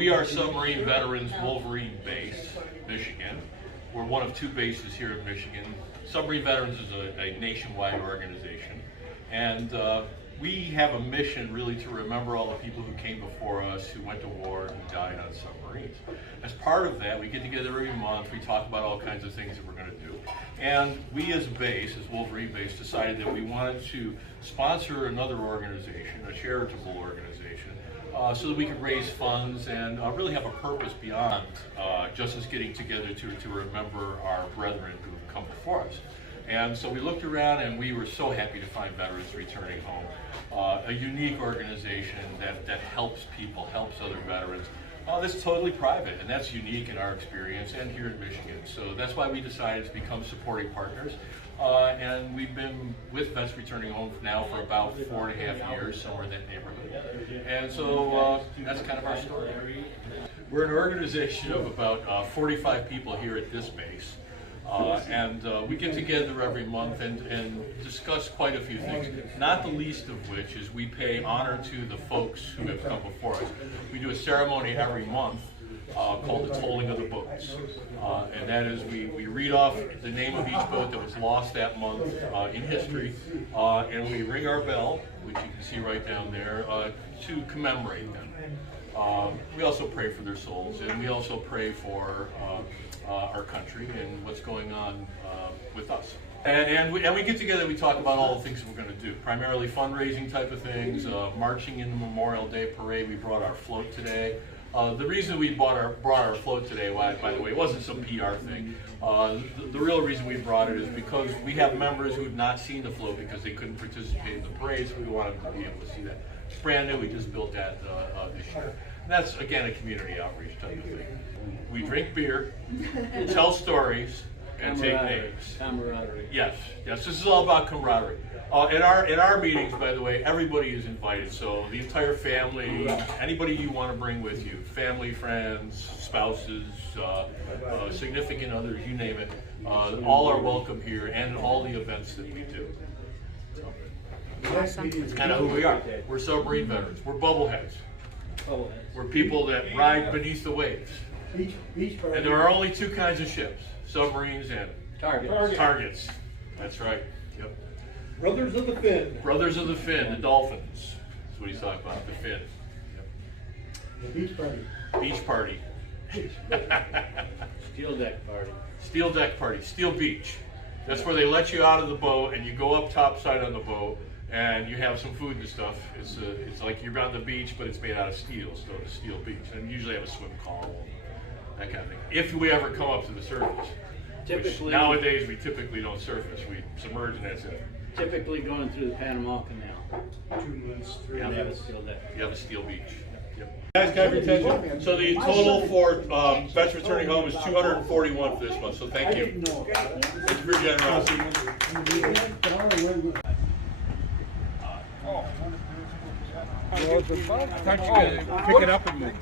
We are Submarine Veterans Wolverine base, Michigan. We're one of two bases here in Michigan. Submarine Veterans is a nationwide organization, and we have a mission really to remember all the people who came before us, who went to war, who died on submarines. As part of that, we get together every month, we talk about all kinds of things that we're going to do. And we as a base, as Wolverine base, decided that we wanted to sponsor another organization, a charitable organization, so that we could raise funds and really have a purpose beyond just us getting together to remember our brethren who have come before us. And so we looked around and we were so happy to find Veterans Returning Home, a unique organization that helps people, helps other veterans. That's totally private, and that's unique in our experience and here in Michigan. So that's why we decided to become supporting partners. And we've been with Vets Returning Home now for about 4.5 years, somewhere in that neighborhood. And so that's kind of our story. We're an organization of about 45 people here at this base. And we get together every month and discuss quite a few things, not the least of which is we pay honor to the folks who have come before us. We do a ceremony every month called the Tolling of the Boats. And that is we read off the name of each boat that was lost that month in history, and we ring our bell, which you can see right down there, to commemorate them. We also pray for their souls, and we also pray for our country and what's going on with us. And we get together, we talk about all the things we're going to do, primarily fundraising type of things, marching in the Memorial Day Parade. We brought our float today. The reason we brought our float today, by the way, it wasn't some PR thing. The real reason we brought it is because we have members who have not seen the float because they couldn't participate in the parade, so we wanted them to be able to see that. It's brand new, we just built that this year. And that's, again, a community outreach type of thing. We drink beer, tell stories, and take names. Camaraderie. Yes, this is all about camaraderie. In our meetings, by the way, everybody is invited. So the entire family, anybody you want to bring with you, family, friends, spouses, significant others, you name it, all are welcome here, and all the events that we do. Awesome. It's kind of who we are. We're submarine veterans. We're bubbleheads. We're people that ride beneath the waves. And there are only two kinds of ships: submarines and targets. That's right. Yep. Brothers of the Fin. Brothers of the Fin, the dolphins. That's what he's talking about, the fin. Yep. The beach party. Beach party. Steel deck party. Steel deck party. Steel beach. That's where they let you out of the boat and you go up topside on the boat and you have some food and stuff. It's like you're on the beach, but it's made out of steel, so it's steel beach. And usually have a swim call, that kind of thing. If we ever come up to the surface. Typically, nowadays we typically don't surface. We submerge and that's it. Typically going through the Panama Canal. 2 months, 3 And months. they have a steel deck. You have a steel beach. Yep. Guys, can I have your attention? So the total for Vets Returning Home is $241 for this month, so thank you. Thank you for your generosity. Pick it up and move.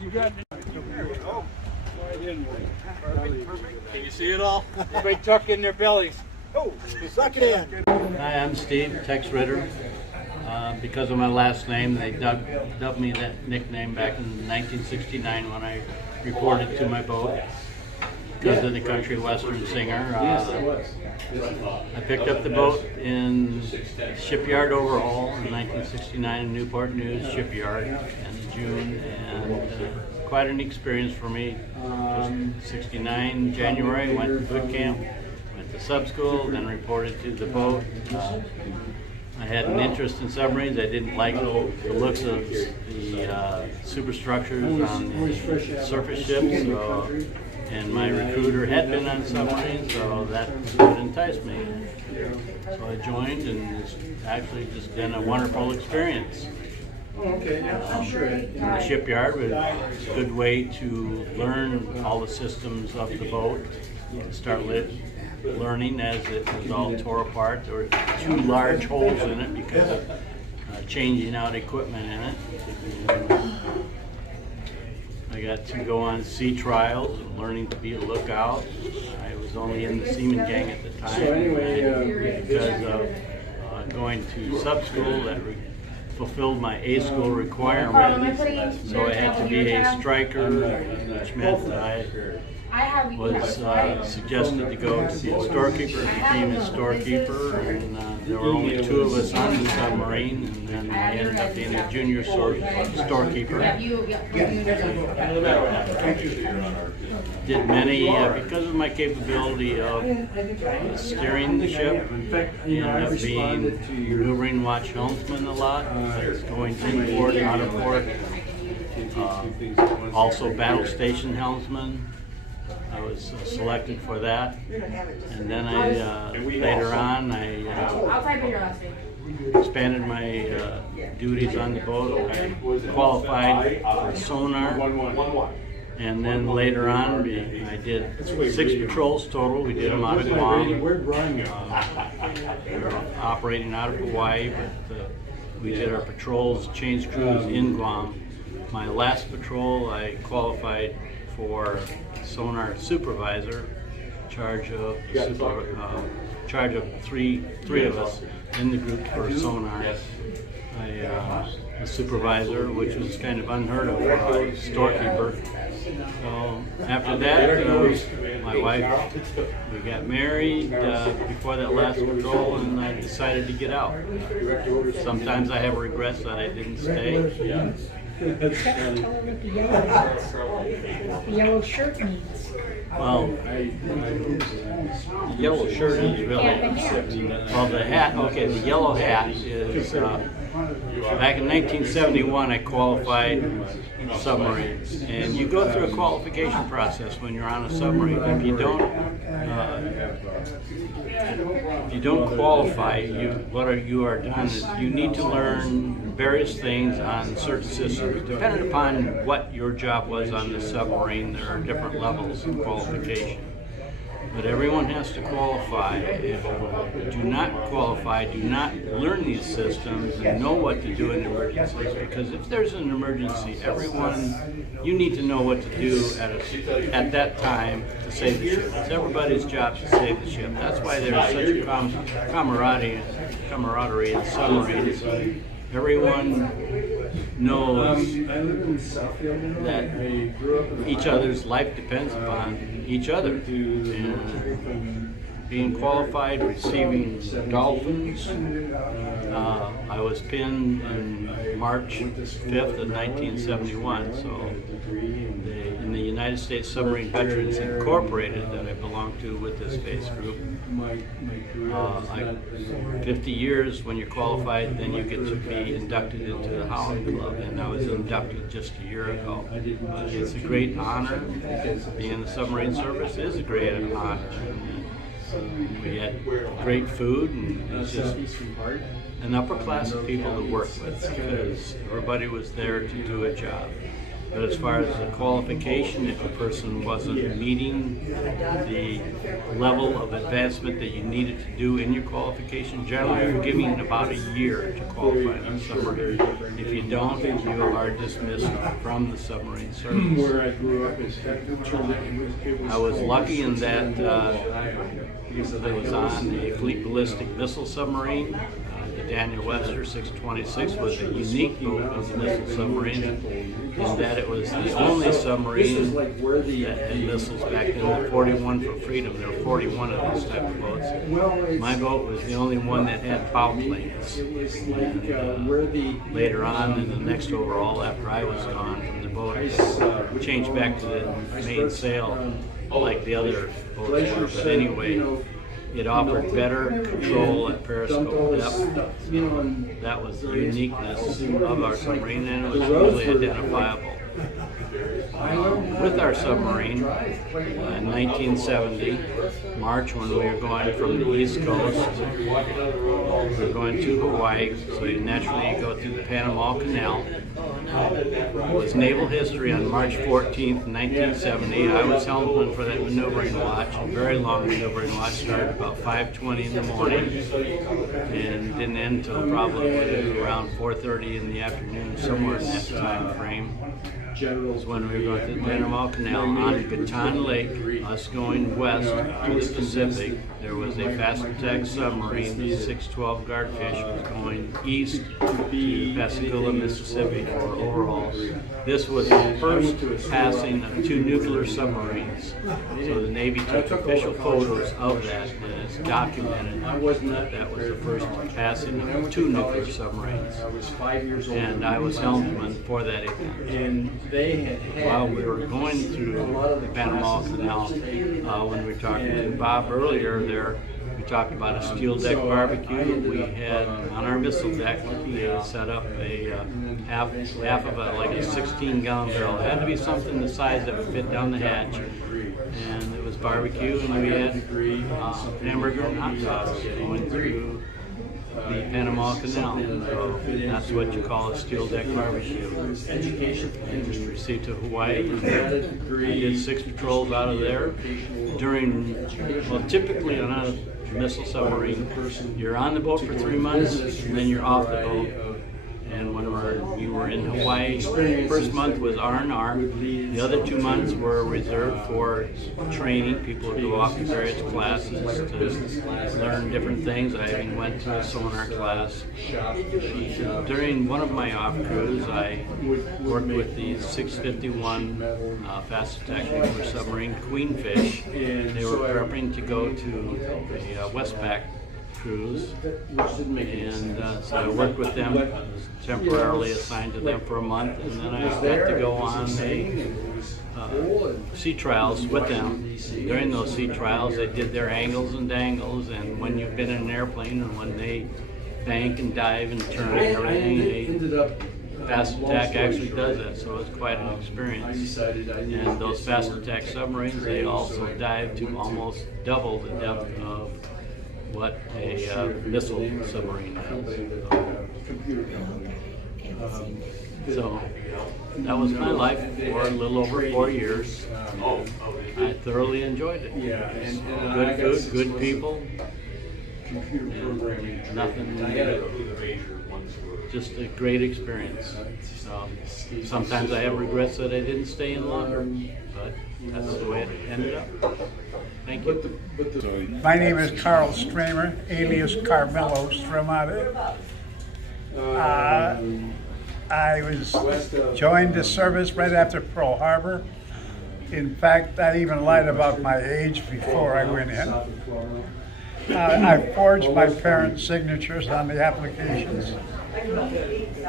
You got Can you see it all? everybody tuck in their bellies. Oh, suck it in. Hi, I'm Steve, Tex Ritter. Because of my last name, they dubbed me that nickname back in 1969 when I reported to my boat. Because of the country western singer. I picked up the boat in shipyard overhaul in 1969 in Newport News shipyard in June, and quite an experience for me. Just 69 January, went to boot camp, went to sub school, then reported to the boat. I had an interest in submarines. I didn't like the looks of the superstructures on the surface ships, and my recruiter had been on submarines, so that would entice me. So I joined, and it's actually just been a wonderful experience. Okay, yeah, I'm sure. In the shipyard was a good way to learn all the systems of the boat, start learning as it was all tore apart. There were 2 large holes in it because of changing out equipment in it. And I got to go on sea trials and learning to be a lookout. I was only in the seaman gang at the time. So anyway, because of going to sub school, that fulfilled my A school requirement, so I had to be a striker, which meant that I was suggested to go to be a storekeeper, became a storekeeper, and there were only 2 of us on the submarine, and then I ended up being a junior storekeeper. Did many, because of my capability of steering the ship, ended up being maneuvering watch helmsman a lot, going in port, out of port, also battle station helmsman. I was selected for that, and then later on I expanded my duties on the boat. I qualified for sonar, and then later on I did 6 patrols total. We did them out of Guam. We were operating out of Hawaii, but we did our patrols, change crews in Guam. My last patrol I qualified for sonar supervisor, charge of three of us in the group for sonar. A supervisor, which was kind of unheard of for a storekeeper. So after that, my wife, we got married before that last patrol, and I decided to get out. Sometimes I have regrets that I didn't stay. The yellow shirt means. Well, the yellow shirt is really, well, the hat, okay, the yellow hat is, back in 1971 I qualified submarines, and you go through a qualification process when you're on a submarine. If you don't qualify, what you are doing is you need to learn various things on certain systems. Depending upon what your job was on the submarine, there are different levels of qualification. But everyone has to qualify. If you do not qualify, do not learn these systems and know what to do in emergencies, because if there's an emergency, you need to know what to do at that time to save the ship. It's everybody's job to save the ship. That's why there's such a camaraderie in submarines. Everyone knows that each other's life depends upon each other. And being qualified, receiving dolphins, I was pinned on March 5th of 1971. So in the United States Submarine Veterans Incorporated that I belong to with this base group, 50 years when you're qualified, then you get to be inducted into the Holland Club, and I was inducted just a year ago. It's a great honor. Being in the submarine service is a great honor. We had great food, and it's just an upper class of people to work with, because everybody was there to do a job. But as far as the qualification, if a person wasn't meeting the level of advancement that you needed to do in your qualification, generally you're giving about a year to qualify on a submarine. If you don't, you are dismissed from the submarine service. I was lucky in that I was on a fleet ballistic missile submarine. The Daniel Webster 626 was a unique boat of the missile submarine in that it was the only submarine that had missiles back in the 41 for Freedom. There were 41 of those type of boats. My boat was the only one that had bow planes. And, later on in the next overhaul, after I was gone from the boat, I changed back to the main sail like the other boats were. But anyway, it offered better control at periscope depth. That was the uniqueness of our submarine, and it was really identifiable. With our submarine, in 1970, March, when we were going from the East Coast, we were going to Hawaii, so naturally you go through the Panama Canal. It was naval history on March 14th, 1970. I was helmsman for that maneuvering watch, a very long maneuvering watch, started about 5:20 in the morning and didn't end until probably around 4:30 in the afternoon, somewhere in that time frame. was when we were going to the Panama Canal on Baton Lake, us going west to the Pacific. There was a fast attack submarine, the 612 Guardfish, was going east to Pascagoula, Mississippi for overhauls. This was the first passing of 2 nuclear submarines. So the Navy took official photos of that, and it's documented that that was the first passing of 2 nuclear submarines. And I was helmsman for that event. While we were going through the Panama Canal, when we were talking to Bob earlier there, we talked about a steel deck barbecue. We had on our missile deck, he had set up a half of like a 16-gallon barrel. It had to be something the size that would fit down the hatch. And it was barbecue, and we had hamburger and hot dogs going through the Panama Canal. So that's what you call a steel deck barbecue. And we received to Hawaii. I did 6 patrols out of there. Well, typically on a missile submarine, you're on the boat for 3 months, and then you're off the boat. And when we were in Hawaii, first month was R&R. The other 2 months were reserved for training. People would go off to various classes to learn different things. I even went to a sonar class. During one of my off crews, I worked with the 651 fast attack nuclear submarine Queenfish. They were prepping to go to a Westpac cruise, and so I worked with them, temporarily assigned to them for a month, and then I got to go on sea trials with them. During those sea trials, they did their angles and dangles, and when you've been in an airplane and when they bank and dive and turn and everything, fast attack actually does that, so it's quite an experience. And those fast attack submarines, they also dive to almost double the depth of what a missile submarine has. So that was my life for a little over 4 years. I thoroughly enjoyed it. Good food, good people, and nothing. Just a great experience. Sometimes I have regrets that I didn't stay in longer, but that's the way it ended up. Thank you. My name is Carl Stramer, alias Carmelo Stremata. I joined the service right after Pearl Harbor. In fact, I even lied about my age before I went in. I forged my parents' signatures on the applications.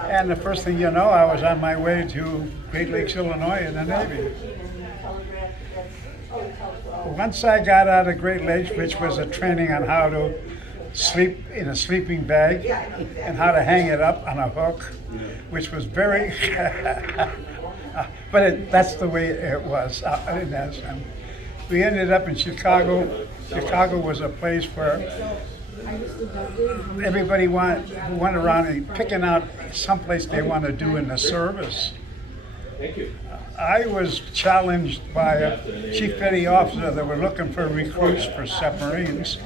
And the first thing you know, I was on my way to Great Lakes, Illinois in the Navy. Once I got out of Great Lakes, which was a training on how to sleep in a sleeping bag and how to hang it up on a hook, which was very, but that's the way it was in Aspen. We ended up in Chicago. Chicago was a place where everybody went around and picking out someplace they want to do in the service. I was challenged by a chief petty officer that were looking for recruits for submarines.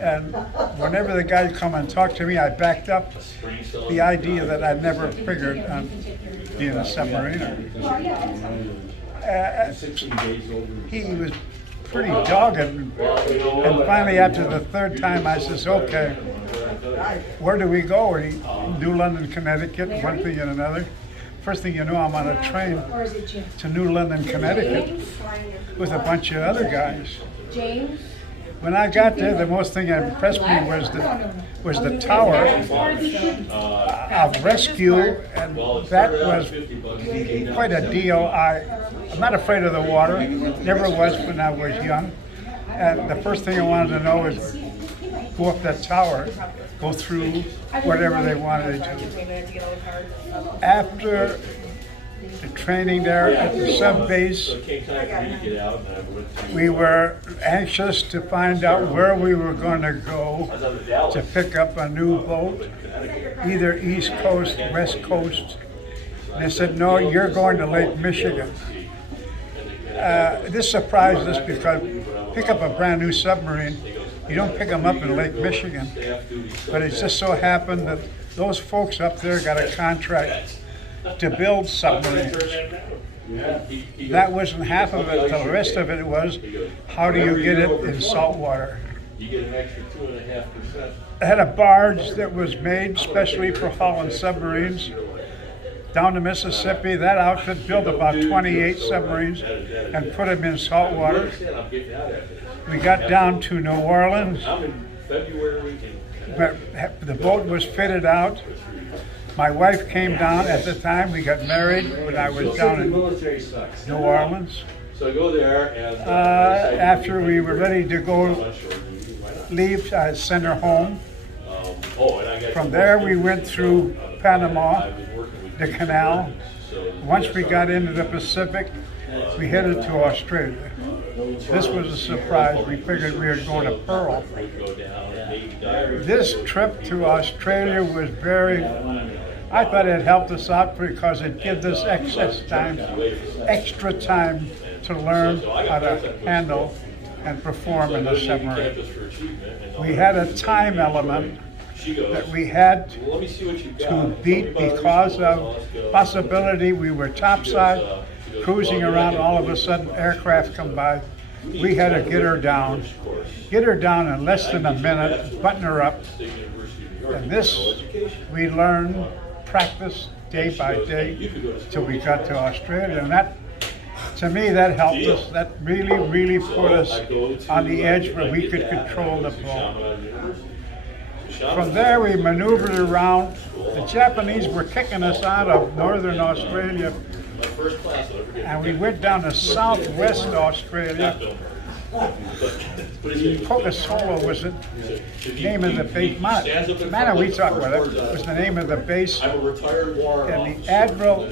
And whenever the guy come and talk to me, I backed up the idea that I'd never figured on being a submariner. He was pretty dogged, and finally after the third time I says, okay, where do we go? New London, Connecticut, one thing and another. First thing you know, I'm on a train to New London, Connecticut with a bunch of other guys. When I got there, the most thing that impressed me was the tower of rescue, and that was quite a deal. I'm not afraid of the water, never was when I was young. And the first thing I wanted to know was go up that tower, go through whatever they wanted to do. After the training there at the sub base, we were anxious to find out where we were going to go to pick up a new boat, either East Coast, West Coast. They said, no, you're going to Lake Michigan. This surprised us because pick up a brand new submarine, you don't pick them up in Lake Michigan. But it just so happened that those folks up there got a contract to build submarines. That wasn't half of it. The rest of it was, how do you get it in salt water? You get an extra 2.5%. I had a barge that was made specially for hauling submarines down to Mississippi. That outfit built about 28 submarines and put them in salt water. We got down to New Orleans. The boat was fitted out. My wife came down at the time. We got married when I was down in New Orleans. So I go there and after we were ready to go leave, I sent her home. From there we went through Panama, the canal. Once we got into the Pacific, we headed to Australia. This was a surprise. We figured we were going to Pearl. This trip to Australia was I thought it helped us out because it gives us extra time to learn how to handle and perform in the submarine. We had a time element that we had to beat because of possibility we were topside, cruising around, all of a sudden aircraft come by. We had to get her down in less than a minute, button her up. And this we learned, practice day by day till we got to Australia. And that, to me, that helped us. That really put us on the edge where we could control the boat. From there, we maneuvered around. The Japanese were kicking us out of northern Australia, and we went down to southwest Australia. Pocasolo was the name of the base. Manawituck, whatever, was the name of the base. And the admiral,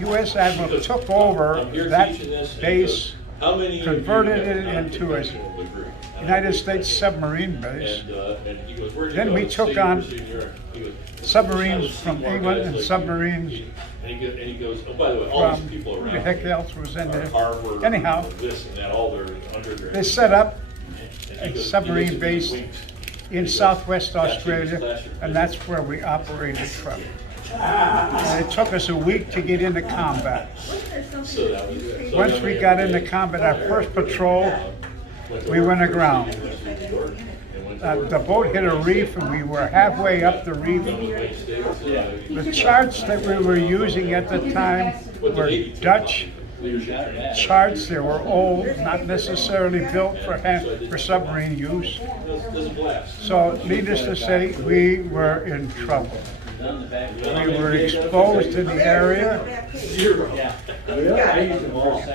U.S. admiral, took over that base, converted it into a United States submarine base. Then we took on submarines from England and submarines from who the heck else was in there. Anyhow, they set up a submarine base in southwest Australia, and that's where we operated from. And it took us a week to get into combat. Once we got into combat, our first patrol, we went aground. The boat hit a reef and we were halfway up the reef. The charts that we were using at the time were Dutch charts. They were old, not necessarily built for submarine use. So needless to say, we were in trouble. We were exposed in the area.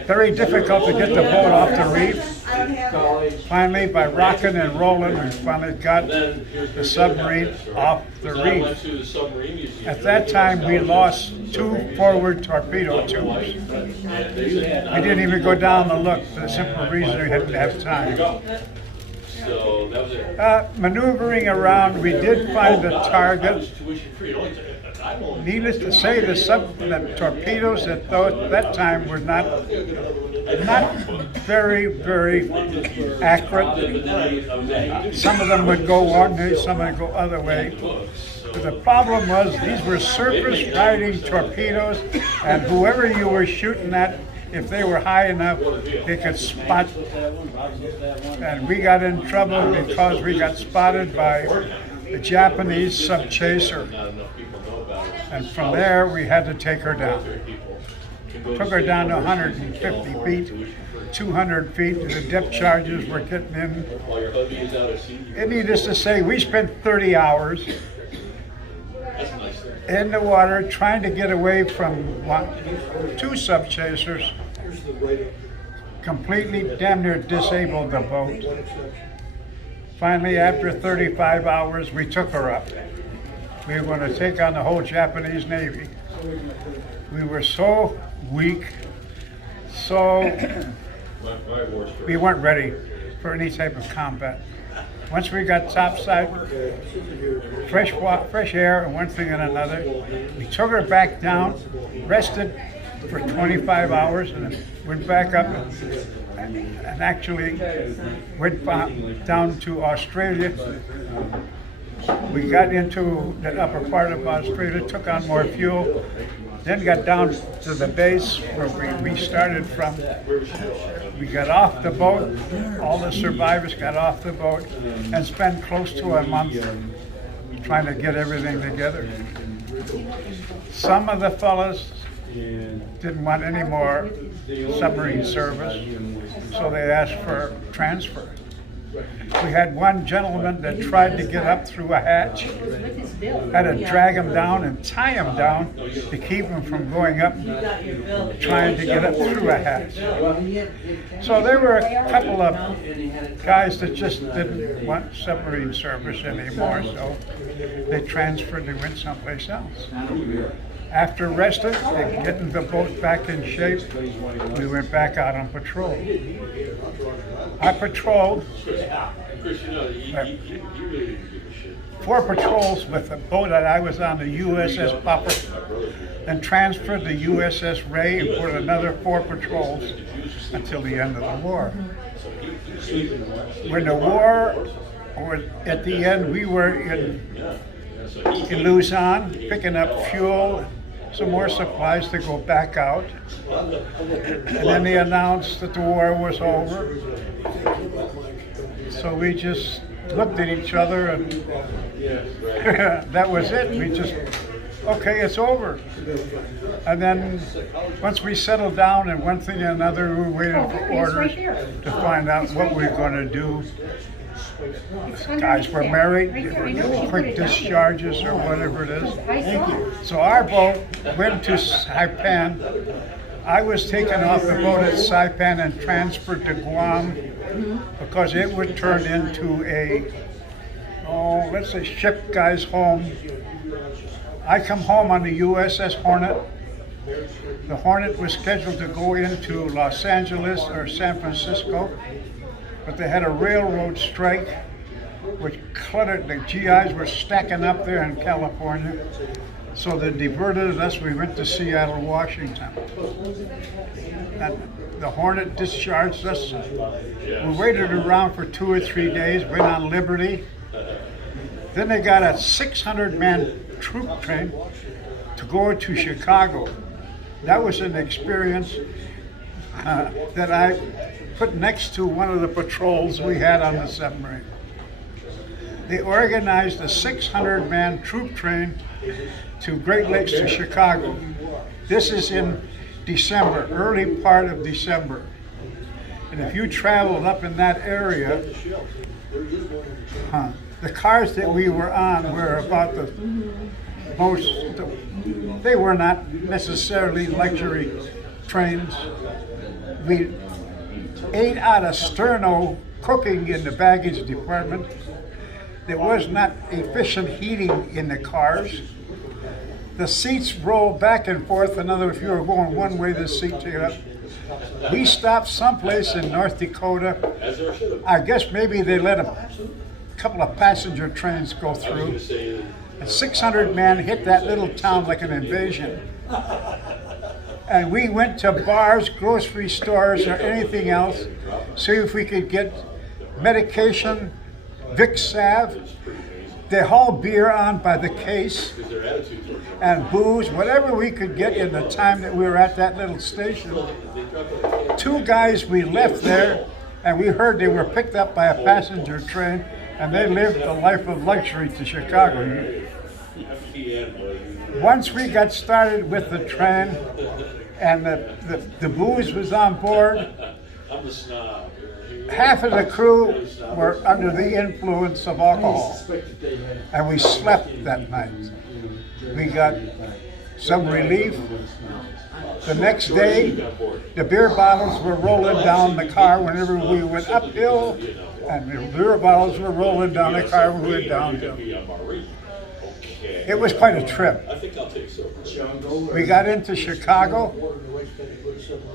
Very difficult to get the boat off the reef. Finally, by rocking and rolling, we finally got the submarine off the reef. At that time, we lost 2 forward torpedo tubes. We didn't even go down to look for the simple reason we didn't have time. Maneuvering around, we did find a target. Needless to say, the torpedoes at that time were not very accurate. Some of them would go one way, some would go other way. But the problem was these were surface riding torpedoes, and whoever you were shooting at, if they were high enough, they could spot. And we got in trouble because we got spotted by the Japanese sub-chaser. And from there, we had to take her down. Took her down to 150 feet, 200 feet. The depth charges were getting in. And needless to say, we spent 30 hours in the water trying to get away from 2 sub-chasers. Completely damn near disabled the boat. Finally, after 35 hours, we took her up. We were going to take on the whole Japanese Navy. We were so weak, we weren't ready for any type of combat. Once we got topside, fresh air and one thing and another, we took her back down, rested for 25 hours, and then went back up and actually went down to Australia. We got into the upper part of Australia, took on more fuel, Then got down to the base where we started from. We got off the boat, all the survivors got off the boat, and spent close to a month trying to get everything together. Some of the fellas didn't want any more submarine service, so they asked for transfer. We had one gentleman that tried to get up through a hatch, had to drag him down and tie him down to keep him from going up, trying to get up through a hatch. So there were a couple of guys that just didn't want submarine service anymore, so they transferred and went someplace else. After resting and getting the boat back in shape, we went back out on patrol. I patrolled 4 patrols with the boat that I was on, the USS Buffer, then transferred to USS Ray and put another 4 patrols until the end of the war. When the war was at the end, we were in Luzon picking up fuel, some more supplies to go back out. And then they announced that the war was over. So we just looked at each other and that was it. We just, okay, it's over. And then once we settled down and one thing and another, we were waiting for orders to find out what we were going to do. Guys were married, they were getting quick discharges or whatever it is. So our boat went to Saipan. I was taken off the boat at Saipan and transferred to Guam because it would turn into a, let's say, ship guy's home. I come home on the USS Hornet. The Hornet was scheduled to go into Los Angeles or San Francisco, but they had a railroad strike which cluttered, the GIs were stacking up there in California. So they diverted us, we went to Seattle, Washington. And the Hornet discharged us. We waited around for 2 or 3 days, went on Liberty. Then they got a 600-man troop train to go to Chicago. That was an experience that I put next to one of the patrols we had on the submarine. They organized a 600-man troop train to Great Lakes to Chicago. This is in December, early part of December. And if you traveled up in that area, the cars that we were on were about the most, they were not necessarily luxury trains. We ate out of sterno cooking in the baggage department. There was not efficient heating in the cars. The seats rolled back and forth. In other words, if you were going one way, the seat took up. We stopped someplace in North Dakota. I guess maybe they let a couple of passenger trains go through. And 600 men hit that little town like an invasion. And we went to bars, grocery stores, or anything else, see if we could get medication, Vicks salve. They hauled beer on by the case, and booze, whatever we could get in the time that we were at that little station. 2 guys we left there, and we heard they were picked up by a passenger train, and they lived a life of luxury to Chicago. Once we got started with the train, and the booze was on board, half of the crew were under the influence of alcohol, and we slept that night. We got some relief. The next day, the beer bottles were rolling down the car whenever we went uphill, and the beer bottles were rolling down the car when we went downhill. It was quite a trip. We got into Chicago.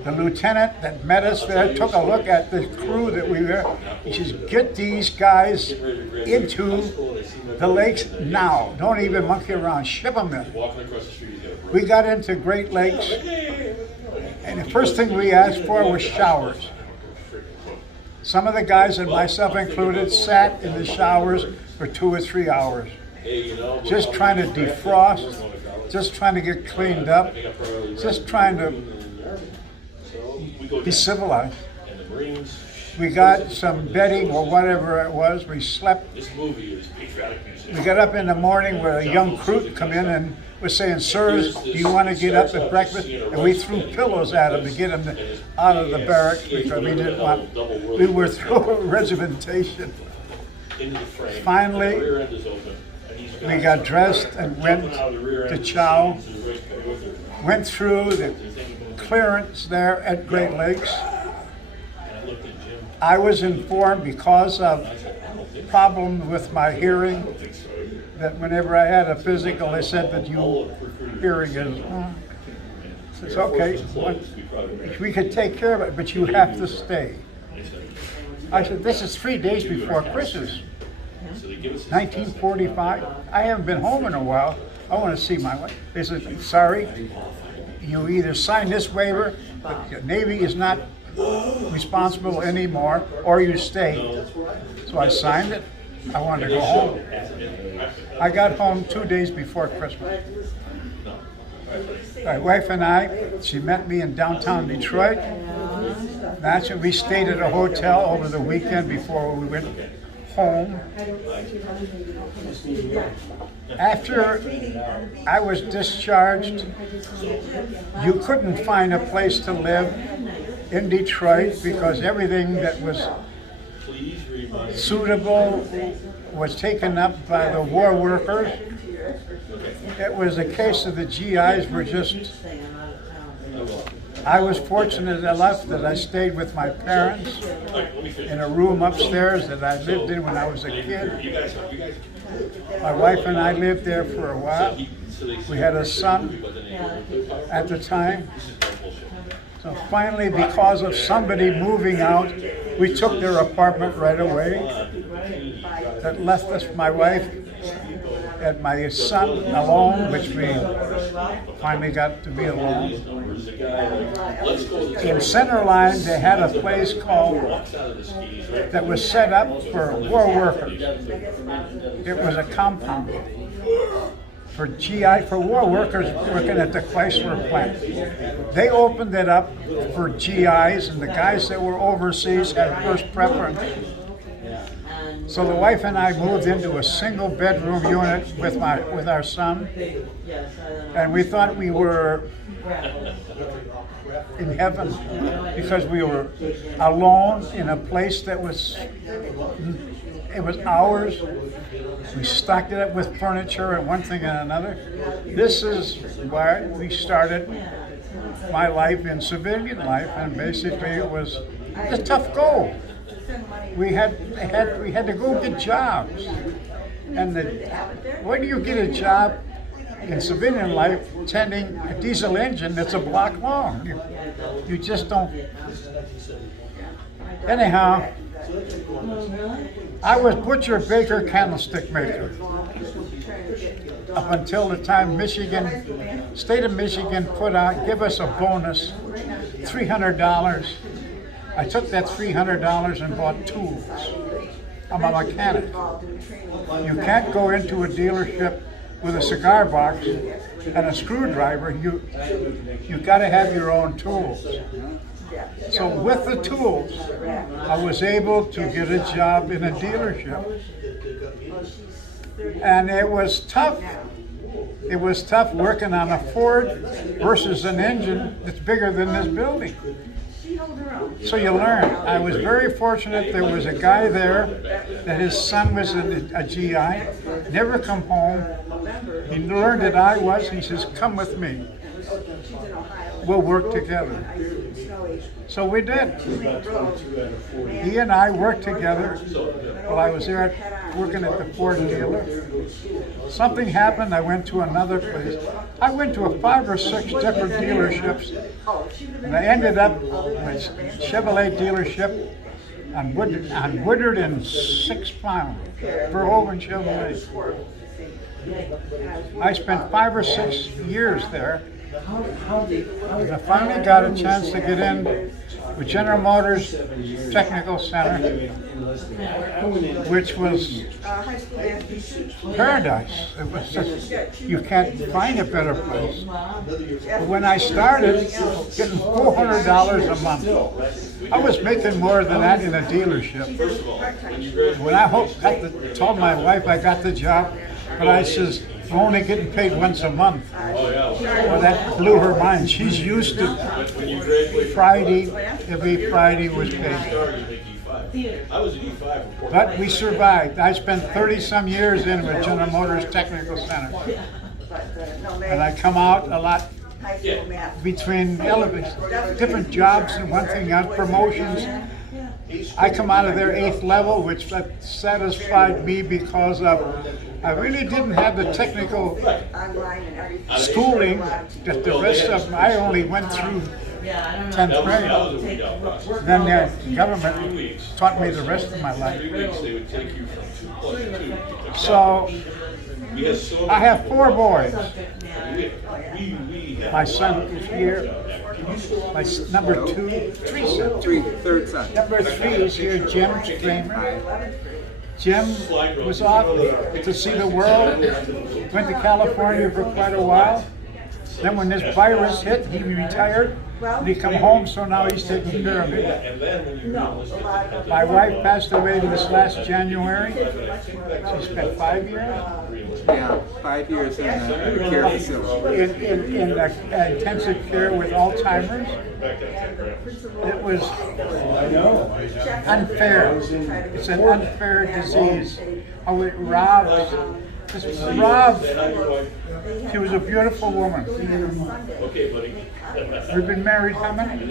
The lieutenant that met us there took a look at the crew that we were. He says, get these guys into the lakes now. Don't even monkey around. Ship them in. We got into Great Lakes, and the first thing we asked for was showers. Some of the guys, and myself included, sat in the showers for 2 or 3 hours, just trying to defrost just trying to get cleaned up, just trying to be civilized. We got some bedding or whatever it was. We slept. We got up in the morning where a young recruit come in and was saying, "Sirs, do you want to get up at breakfast?" And we threw pillows at him to get him out of the barracks because we didn't want. We were through a regimentation. Finally, we got dressed and went to chow. Went through the clearance there at Great Lakes. I was informed because of problems with my hearing that whenever I had a physical, they said that your hearing is. It's okay. We could take care of it, but you have to stay. I said, this is 3 days before Christmas, 1945. I haven't been home in a while. I want to see my wife. They said, sorry, you either sign this waiver, but the Navy is not responsible anymore, or you stay. So I signed it. I wanted to go home. I got home 2 days before Christmas. My wife and I, she met me in downtown Detroit. That's when we stayed at a hotel over the weekend before we went home. After I was discharged, you couldn't find a place to live in Detroit because everything that was suitable was taken up by the war workers. It was a case of the GIs were just. I was fortunate enough that I stayed with my parents in a room upstairs that I lived in when I was a kid. My wife and I lived there for a while. We had a son at the time. So finally, because of somebody moving out, we took their apartment right away. That left us, my wife and my son alone, which we finally got to be alone. In Centerline, they had a place called that was set up for war workers. It was a compound for GI, for war workers working at the Chrysler plant. They opened it up for GIs, and the guys that were overseas had first preference. So the wife and I moved into a single bedroom unit with our son, and we thought we were in heaven because we were alone in a place that was ours. We stocked it up with furniture and one thing and another. This is why we started my life in civilian life, and basically it was a tough go. We had to go get jobs, and where do you get a job in civilian life tending a diesel engine that's a block long? You just don't. Anyhow, I was butcher, baker, candlestick maker up until the time state of Michigan give us a bonus, $300. I took that $300 and bought tools. I'm a mechanic. You can't go into a dealership with a cigar box and a screwdriver. You got to have your own tools. So with the tools, I was able to get a job in a dealership. And it was tough. It was tough working on a Ford versus an engine that's bigger than this building. So you learn. I was very fortunate. There was a guy there that his son was a GI, never come home. He learned that I was. He says, "Come with me. We'll work together." So we did. He and I worked together while I was there working at the Ford dealer. Something happened. I went to another place. I went to 5 or 6 different dealerships, and I ended up with Chevrolet dealership on Woodard and 6 Mile, Verhoeven Chevrolet. I spent 5 or 6 years there. And I finally got a chance to get in with General Motors Technical Center, which was paradise. It was just, you can't find a better place. But when I started getting $400 a month, I was making more than that in a dealership. When I told my wife I got the job, but I says, I'm only getting paid once a month. Well, that blew her mind. She's used to Friday, every Friday was paid. But we survived. I spent 30-some years in with General Motors Technical Center. And I come out a lot between different jobs and one thing else, promotions. I come out of their 8th level, which satisfied me because I really didn't have the technical schooling that the rest of them. I only went through 10th grade. Then the government taught me the rest of my life. So I have 4 boys. My son is here. My number 2, third son. Number 3 is here, Jim Kramer. Jim was off to see the world, went to California for quite a while. Then when this virus hit, he retired. And he come home, so now he's taking care of it. My wife passed away this last January. She spent 5 years. Yeah, 5 years in a care facility. In intensive care with Alzheimer's. It was unfair. It's an unfair disease. How it robs. She was a beautiful woman. We've been married how many?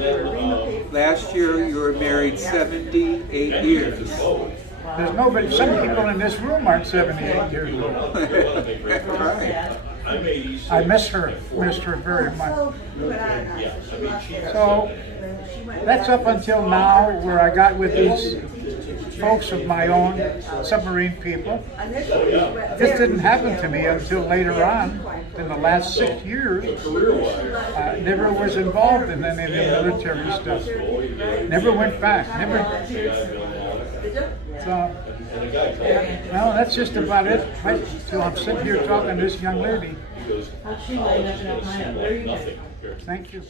Last year you were married 78 years. There's nobody, some people in this room aren't 78 years old. Right. I miss her very much. So that's up until now where I got with these folks of my own, Submarine people. This didn't happen to me until later on. In the last 6 years, I never was involved in any of the military stuff. Never went back. Never. So, well, that's just about it. So I'm sitting here talking to this young lady. Thank you.